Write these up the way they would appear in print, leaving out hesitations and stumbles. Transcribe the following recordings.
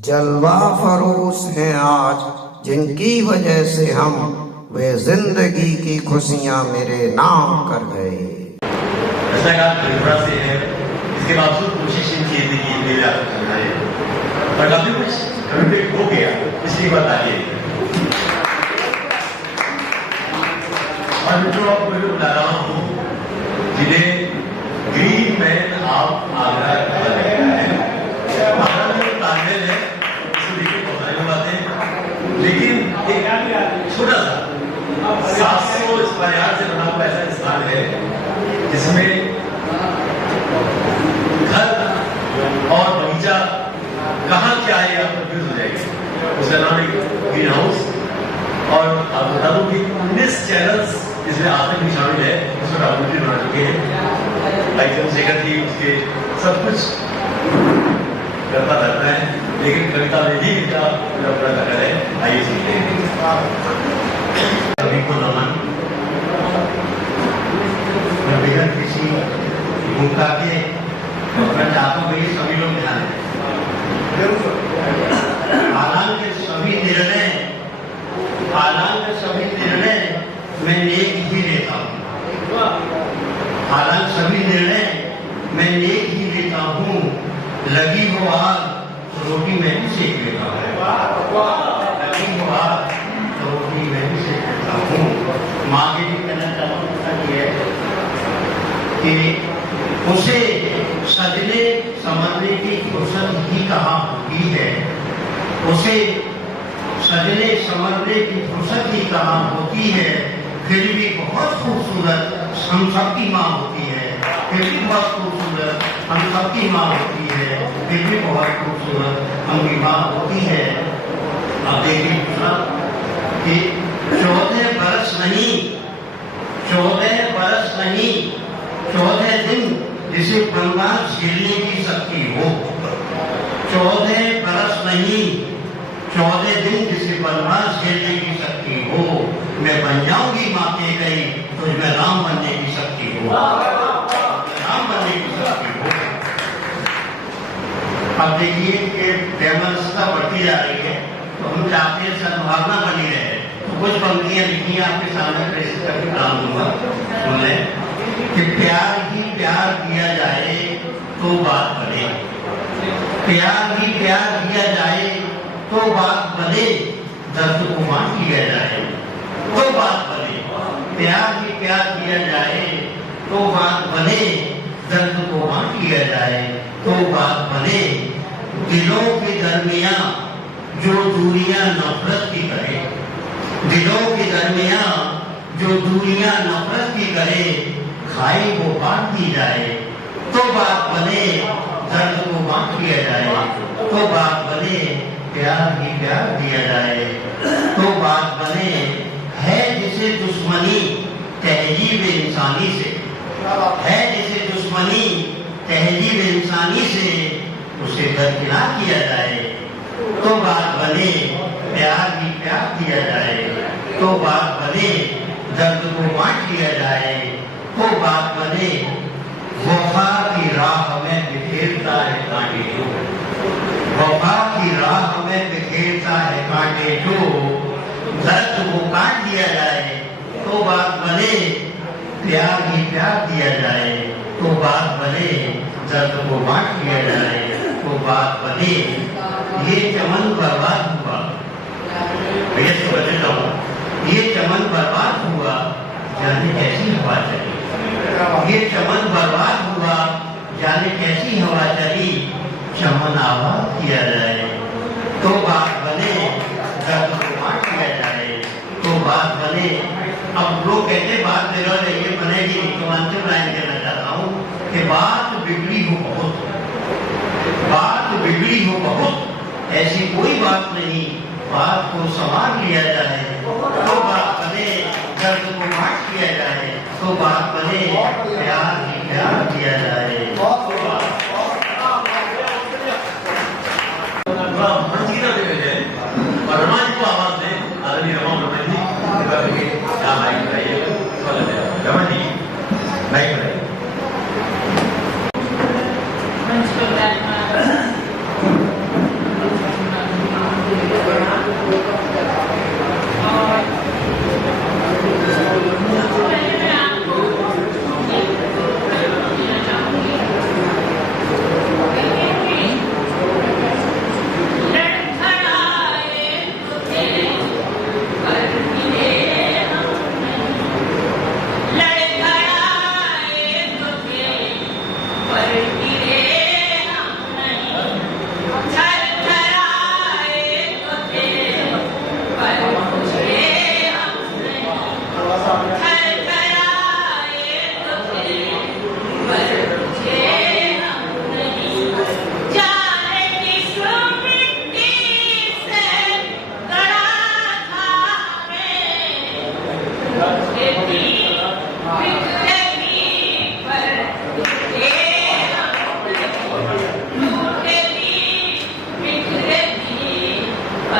जलवा फरोश हैं आज जिनकी वजह से हम वे जिंदगी की खुशियां मेरे नाम कर गए। त्रिपुरा से है, इसके बावजूद कोशिश की थी कि मेरे आपको सुनाए, पर काफी कुछ कमिटमेंट हो गया, इसलिए बताइए। और मित्रों, आपको मैं बता रहा हूँ जिन्हें ग्रीन मैन ऑफ आगरा कहा गया है। आगरा में ताजमहल है, इसको देखिए बहुत सारी बातें, लेकिन एक छोटा सा 700 स्क्वायर यार्ड से बना हुआ ऐसा स्थान है जिसमें घर और बगीचा कहाँ क्या है आप कंफ्यूज हो जाएगी। उसका नाम है ग्रीन हाउस। और आप बता दूं कि 19 चैनल्स इसमें आज तक भी शामिल है, उसमें डॉक्यूमेंट्री बना चुके हैं। भाई चंद्रशेखर जी उसके सब कुछ करता रहता है, लेकिन कविता में भी क्या पूरा कर है। आइए सीखते हैं। सभी को नमन। मैं बिना किसी भूखा के मैं चाहता हूँ ये सभी लोग ध्यान दें। हालांकि सभी निर्णय मैं नेक ही लेता हूँ। हालांकि सभी निर्णय मैं नेक ही लेता हूँ। लगी हो आग तो रोटी मैं भी सेक लेता हूँ। लगी हो आग तो रोटी मैं भी सेक लेता हूँ। माँ के लिए कहना चाहता है कि उसे सजने समझने की फुर्सत ही कहाँ होती है। उसे सजने समझने की फुर्सत ही कहाँ होती है। फिर भी बहुत खूबसूरत हम सबकी माँ होती है। फिर भी बहुत खूबसूरत हम सबकी माँ होती है। फिर भी बहुत खूबसूरत हमकी माँ होती है। अब देखिए दूसरा कि 14 बरस नहीं 14 दिन जिसे वनवास झेलने की शक्ति हो। 14 बरस नहीं 14 दिन जिसे वनवास झेलने की शक्ति हो। मैं बन जाऊंगी माँ के गई तो मैं राम बनने की शक्ति हो। राम बनने की शक्ति हो। अब देखिए कि व्यवस्था बढ़ती जा रही है, तो हम चाहते हैं सद्भावना बनी रहे। तो कुछ पंक्तियां लिखी हैं आपके सामने, प्रेषित करके काम दूंगा, सुन लें कि प्यार ही प्यार किया जाए तो बात बने। प्यार ही प्यार किया जाए तो बात बने। दर्द को बांट किया जाए तो बात बने। प्यार ही प्यार किया जाए तो बात बने। दर्द को बांट किया जाए तो बात बने। दिलों के दरमियां जो दूरियां नफरत की करे। दिलों के दरमियां जो दूरियां नफरत की करे। खाई वो बांट दी जाए तो बात बने। दर्द को बांट किया जाए तो बात बने। प्यार ही प्यार दिया जाए तो बात बने। है जिसे दुश्मनी तहजीब इंसानी से। है जिसे दुश्मनी तहजीब इंसानी से। उसे दरकिनार किया जाए तो बात बने। प्यार ही प्यार दिया जाए तो बात बने। दर्द को बांट किया जाए तो बात बने। वफा की राह में बिखेरता है कांटे जो। वफा की राह में बिखेरता है कांटे जो। दर्द को काट दिया जाए तो बात बने। प्यार ही प्यार दिया जाए तो बात बने। दर्द को बांट दिया जाए तो बात बने। ये चमन बर्बाद हुआ। मैं तो बता हूँ, ये चमन बर्बाद हुआ जाने कैसी हवा चली। ये चमन बर्बाद हुआ जाने कैसी हवा चली। चमन आबाद किया जाए तो बात बने। दर्द को बांट किया जाए तो बात बने। अब लोग कहते बात बिगड़ रही है, बनेगी नहीं, तो अंतिम लाइन कहना चाहता हूँ कि बात बिगड़ी हो बहुत। बात बिगड़ी हो बहुत ऐसी कोई बात नहीं। बात को संभाल लिया जाए तो बात बने। दर्द को बांट किया जाए तो बात बने। प्यार ही प्यार दिया जाए। रमान को आवाज दे। आदमी रमान क्या माइक बनाइए। रमन जी माइक बनाइए।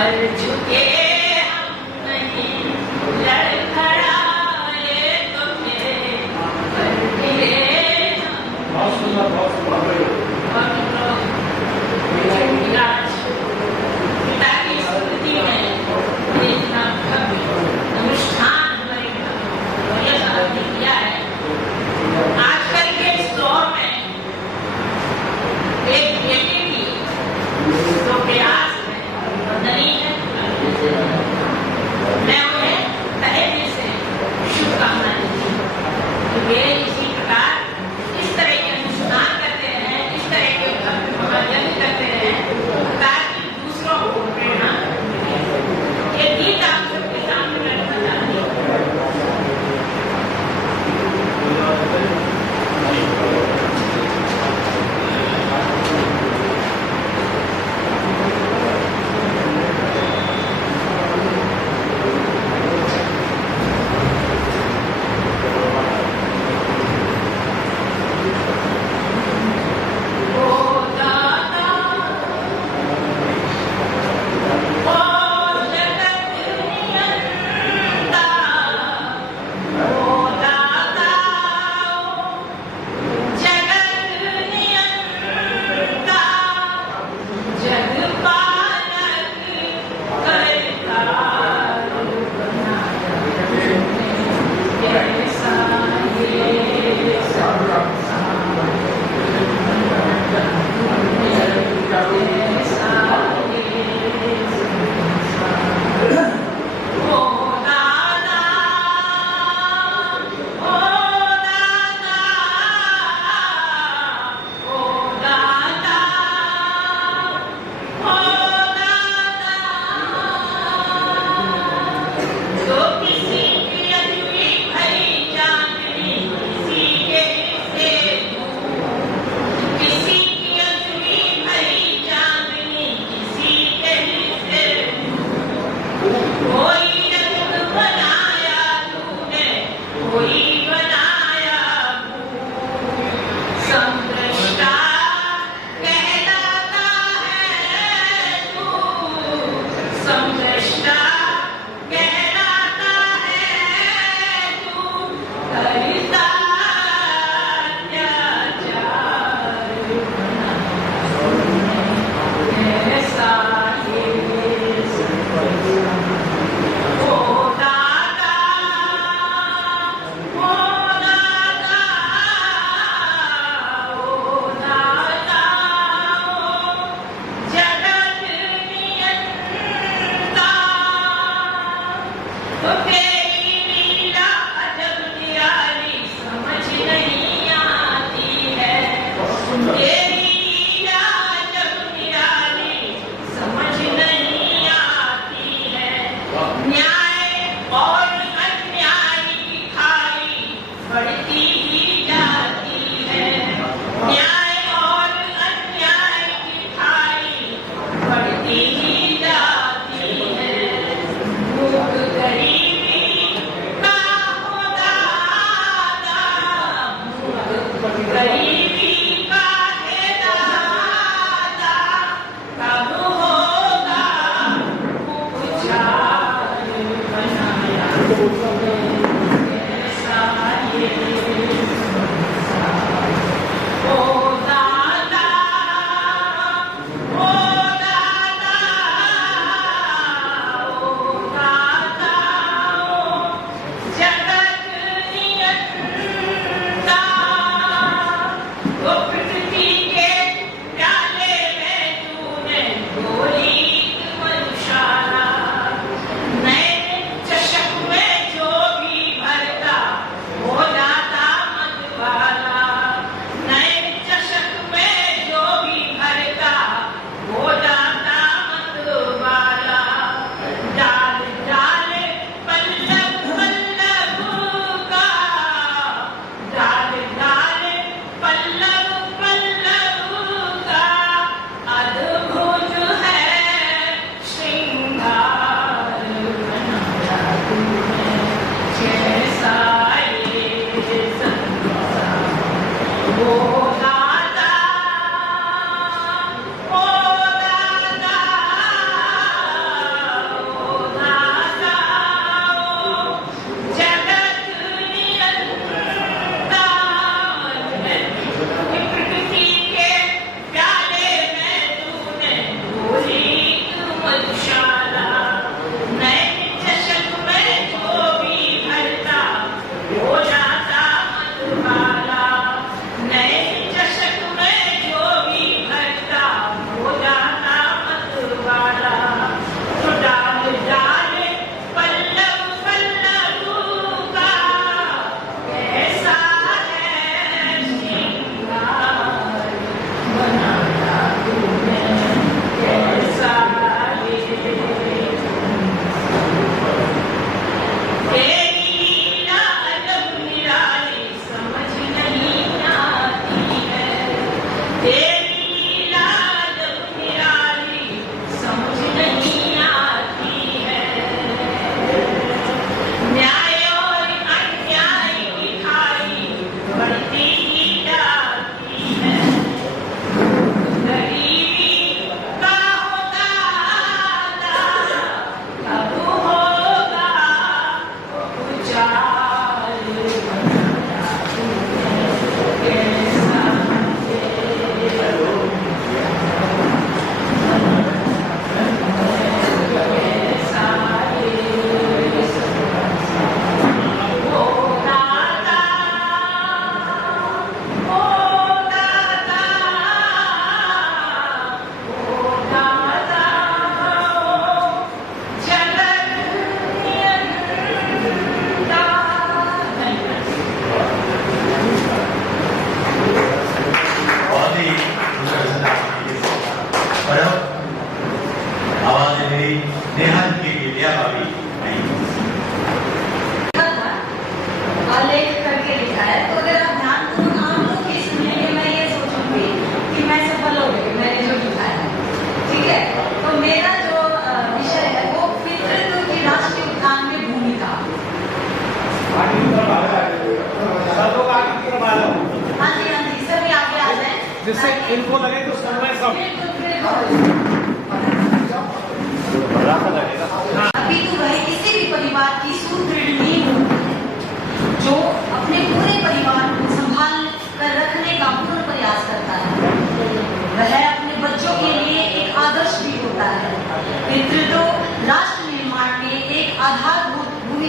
पर झुके हम नहीं, लड़खड़ाए तो मेरे पर गिरे पिता की स्मृति में इतना भव्य अनुष्ठान किया है। आजकल के इस दौर में एक बेटे की तो प्रयास है नहीं है,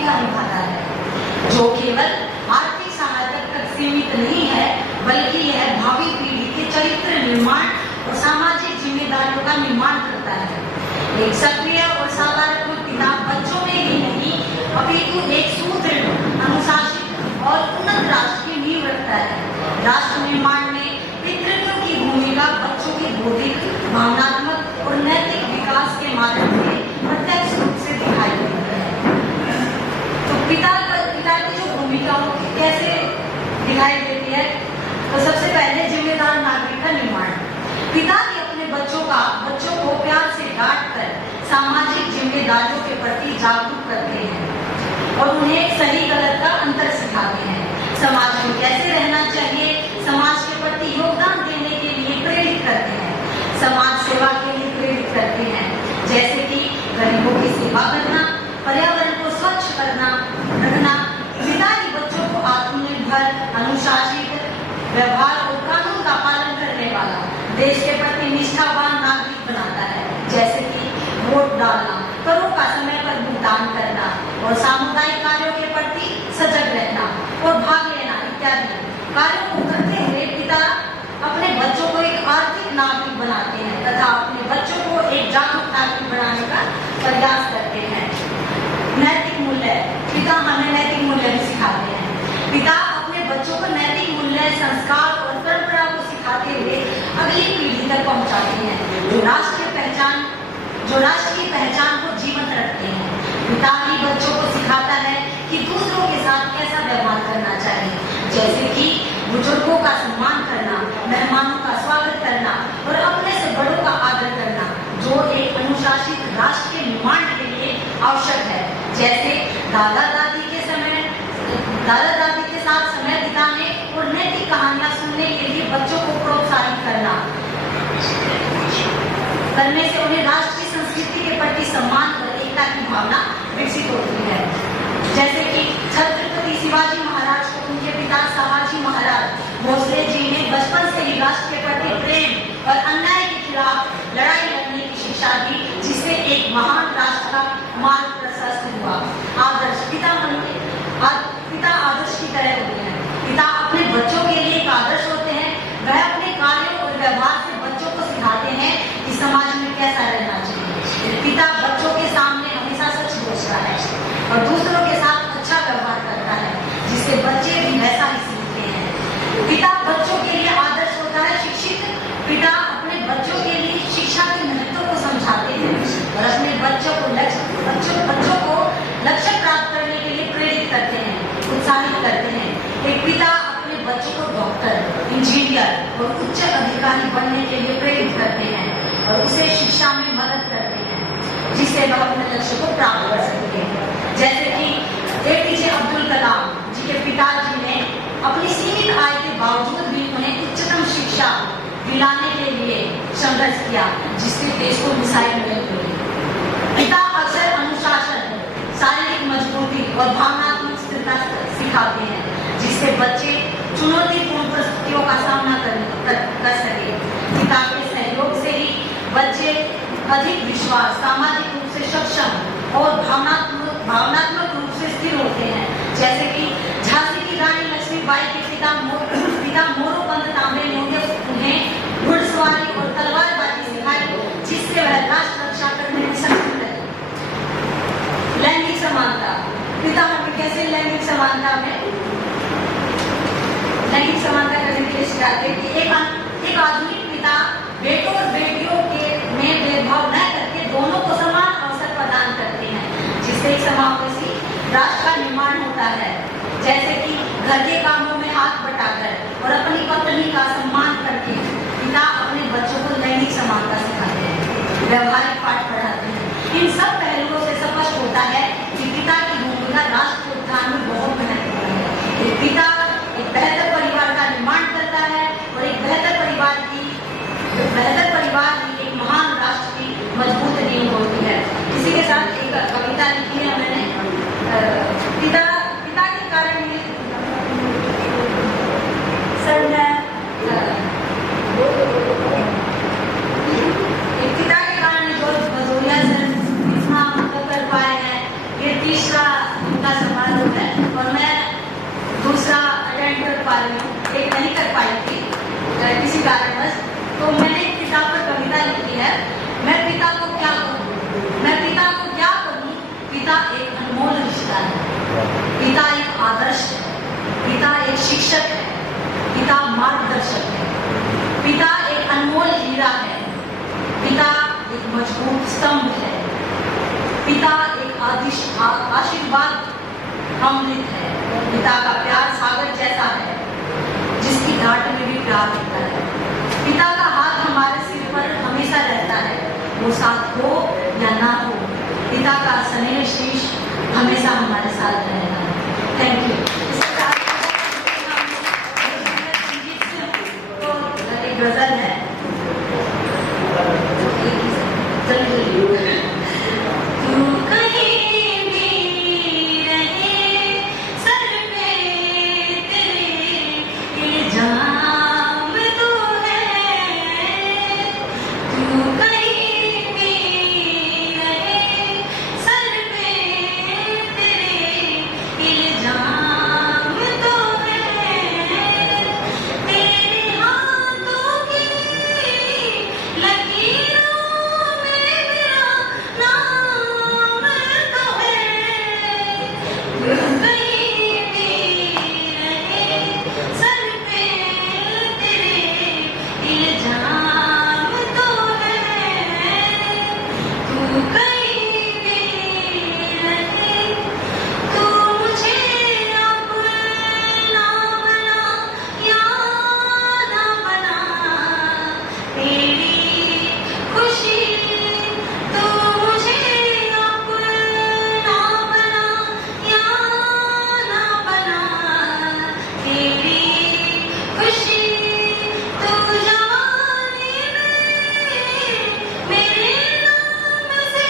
भूमिका निभाता है, जो केवल आर्थिक सहायता तक सीमित नहीं है, बल्कि यह भावी पीढ़ी के चरित्र निर्माण और सामाजिक जिम्मेदारियों का निर्माण करता है। एक सक्रिय और सकारात्मक पिता बच्चों में ही नहीं, अपितु एक सुदृढ़, अनुशासित और उन्नत राष्ट्र की नींव रखता है। राष्ट्र निर्माण में पितृत्व की भूमिका बच्चों के बौद्धिक, भावनात्मक और नैतिक विकास के माध्यम से प्रत्यक्ष रूप से दिखाई देती है। तो पिता की जो भूमिका कैसे दिखाई देती है, तो सबसे पहले जिम्मेदार नागरिक का निर्माण। पिता भी अपने बच्चों को प्यार से डांट कर सामाजिक जिम्मेदारियों के प्रति जागरूक करते हैं और उन्हें सही गलत का अंतर सिखाते हैं। समाज में कैसे रहना चाहिए, समाज के प्रति योगदान देने के लिए प्रेरित करते हैं, समाज सेवा के लिए प्रेरित करते हैं, जैसे कि गरीबों की सेवा करना, पर्यावरण को स्वच्छ रखना। पिता ही बच्चों को आत्मनिर्भर, अनुशासित, व्यवहार और कानून का पालन करने वाला, देश के प्रति निष्ठावान नागरिक बनाता है, जैसे कि वोट डालना, करों का समय पर भुगतान करना और सामुदायिक कार्यों के प्रति सजग रहना और भाग लेना इत्यादि कार्यों को करते हुए पिता अपने बच्चों को एक आर्थिक नागरिक बनाते हैं तथा अपने बच्चों को एक जागरूक नागरिक बनाने का प्रयास करते हैं। नैतिक मूल्य, पिता हमें नैतिक मूल्य भी सिखाते हैं। पिता अपने बच्चों को नैतिक मूल्य, संस्कार और परंपरा को सिखाते हुए अगली पीढ़ी तक पहुंचाते हैं, जो राष्ट्र की पहचान को जीवंत रखते हैं। पिता ही बच्चों को सिखाता है कि दूसरों के साथ कैसा व्यवहार करना चाहिए, जैसे कि बुजुर्गों का सम्मान करना, मेहमानों का स्वागत करना और अपने से बड़ों का आदर करना, जो एक अनुशासित राष्ट्र के निर्माण के लिए आवश्यक है। जैसे दादा दादी के साथ समय बिताने और नैतिक कहानियां सुनने के लिए बच्चों को प्रोत्साहित करने से उन्हें राष्ट्र की संस्कृति के प्रति सम्मान और एकता की भावना विकसित होती है। जैसे कि छत्रपति शिवाजी महाराज को उनके पिता सयाजी महाराज भोसले जी ने बचपन से ही राष्ट्र के प्रति प्रेम और अन्याय के खिलाफ लड़ाई लड़ने की शिक्षा दी, जिससे एक महान राष्ट्र का मार्ग प्रशस्त हुआ। आदर्श पिता आदर्श की तरह होते हैं। पिता अपने बच्चों के लिए एक आदर्श होते हैं। वह अपने कार्यों और व्यवहार से बच्चों को सिखाते हैं कि समाज में कैसा रहना चाहिए। पिता बच्चों के सामने हमेशा सच बोलता है और दूसरों के साथ अच्छा व्यवहार करता है, जिससे बच्चे भी वैसा ही सीखते हैं। पिता बच्चों के लिए आदर्श होता है। शिक्षित पिता अपने बच्चों के लिए शिक्षा के महत्व को समझाते हैं और अपने बच्चों को लक्ष्य प्राप्त करने के लिए प्रेरित करते हैं, उत्साहित करते हैं। एक पिता अपने बच्चों को डॉक्टर, इंजीनियर और उच्च अधिकारी बनने के लिए प्रेरित करते हैं और उसे शिक्षा में मदद करते हैं, जिससे वह अपने लक्ष्य को प्राप्त कर सके। जैसे कि एपीजे अब्दुल कलाम जी के पिताजी ने अपनी सीमित आय के बावजूद भी उन्हें उच्चतम शिक्षा दिलाने के लिए संघर्ष किया, जिससे देश को मिसाइल मिली। पिता अक्सर अनुशासन, शारीरिक मजबूती और भावनात्मक स्थिरता सिखाते हैं, जिससे बच्चे चुनौतीपूर्ण परिस्थितियों का सामना कर सके। पिता के सहयोग से ही बच्चे अधिक विश्वास, सामाजिक रूप से सक्षम और भावनात्मक रूप से स्थिर होते हैं। जैसे कि झांसी की रानी लक्ष्मीबाई के पिता मोरोपंत तांबे ने उन्हें घुड़सवारी और तलवारबाजी सिखाई, जिससे वह राष्ट्र रक्षा करने में सक्षम रहे। लैंगिक समानता, पिता हमें कैसे लैंगिक समानता करने के लिए सिखाते हैं कि एक आधुनिक पिता बेटों और बेटियों में भेदभाव न करके दोनों को समान अवसर प्रदान करते हैं, जिससे एक समावेशी राष्ट्र का निर्माण होता है। जैसे कि घर के कामों में हाथ बटाकर और अपनी पत्नी का सम्मान करके पिता अपने बच्चों को लैंगिक समानता सिखाते हैं, व्यवहारिक पाठ पढ़ाते हैं। इन सब पहलुओं से स्पष्ट होता है कि पिता की भूमिका राष्ट्र के उत्थान में बहुत महत्वपूर्ण है। पिता एक बेहतर परिवार का निर्माण करता है और एक बेहतर परिवार ही एक महान राष्ट्र की मजबूत नींव होती है। इसी के साथ एक कविता लिखी है मैंने, पिता के कारण ये सर मैं पिता के कारण जो भदौरिया सर इतना मतलब कर पाए हैं, पिता एक आशीर्वाद अमृत है। पिता का प्यार सागर जैसा है, जिसकी घाट में भी प्यार होता है। पिता का हाथ हमारे सिर पर हमेशा रहता है, वो साथ हो या ना हो, पिता का स्नेह शीश हमेशा हमारे साथ रहेगा। Thank you. एक गजल है, तू कहीं भी रहे, सर पे तेरे इल्जाम तो है। तू कहीं भी रहे, सर पे तेरे इल्जाम तो है। तेरे हाथों की लकीरों में मेरा नाम तो है। कहीं भी रहे, सर पे तेरे इल्जाम तो है। तू कहीं भी रहे, तू मुझे अपना बना या ना बना, तेरी खुशी। तू मुझे अपना बना या ना बना, तेरी खुशी। तू जवानी में मेरे नाम से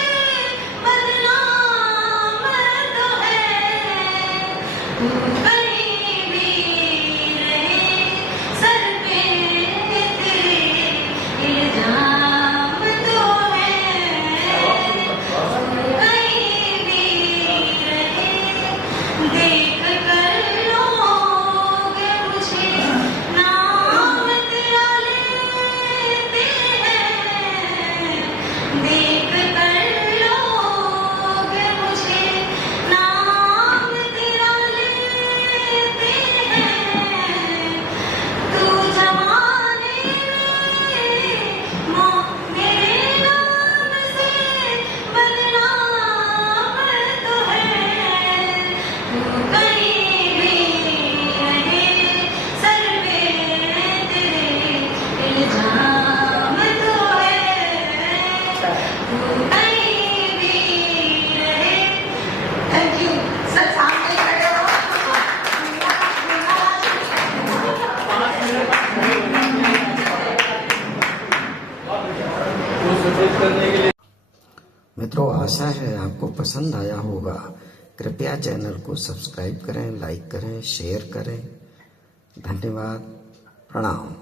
बदनाम तो है। तू कहीं भी रहे, सर पे तेरे इल्जाम तो है। तू कहीं भी रहे, देख कर लोग मुझे नाम तेरा लेते हैं। देख कर लोग मुझे नाम तेरा लेते हैं। तू जमाने में मेरे नाम से बदनाम तो है। तू कहीं भी रहे, सर पे तेरे इल्जाम तो है। तू कहीं भी रहे। थैंक यू सर, सामने खड़े हो। मित्रों, आशा है आपको पसंद आया होगा। कृपया चैनल को सब्सक्राइब करें, लाइक करें, शेयर करें। धन्यवाद। प्रणाम।